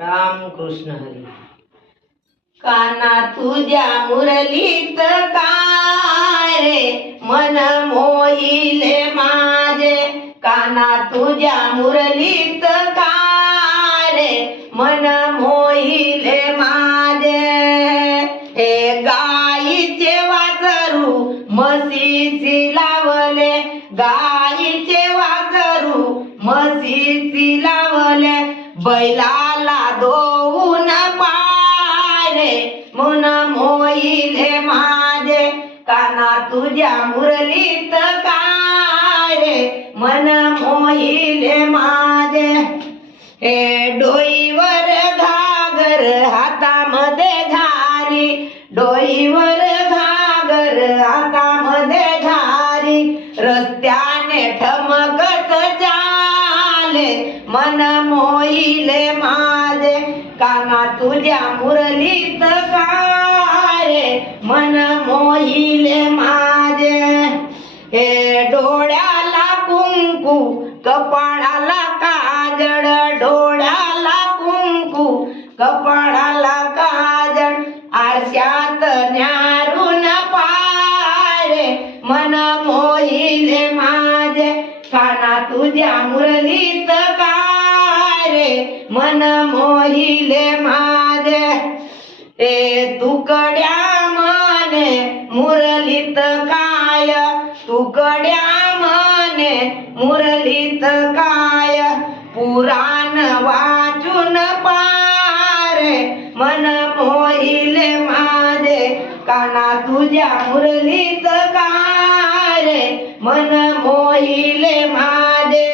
राम कृष्ण हरी. काना तुझ्या मुरलीत काय रे मन मोहिले माझे. काना तुझ्या मुरलीत काय रे मन मोहिले माझे. हे गाईचे वासरू म्हशीची लावले. गाईचे वासरू म्हशीची लावले. बैलाला दोन पाय रे मन मोहिले माझे. काना तुझ्या मुरलीत काय रे मन मोहिले माझे. हे डोईवर घागर हातामध्ये झारी. डोईवर घागर हातामध्ये झारी. रस्त्याने ठमकत चाले मन मोहिले माझे. काना तुझ्या मुरलीत काय रे मन मोहिले माझे. हे डोळ्याला कुंकू कपाळाला काजळ. डोळ्याला कुंकू कपाळाला काजळ. आरशात न्यारून पाय रे मन मोहिले माझे. काना तुझ्या मुरलीत काय रे मन मोहिले माझे. ए तुकड्या मने मुरलीत काय. तुकड्या मने मुरलीत काय. पुराण वाचून पाय रे मन मोहिले माझे. काना तुझ्या मुरलीत काय रे मन मोहिले माझे.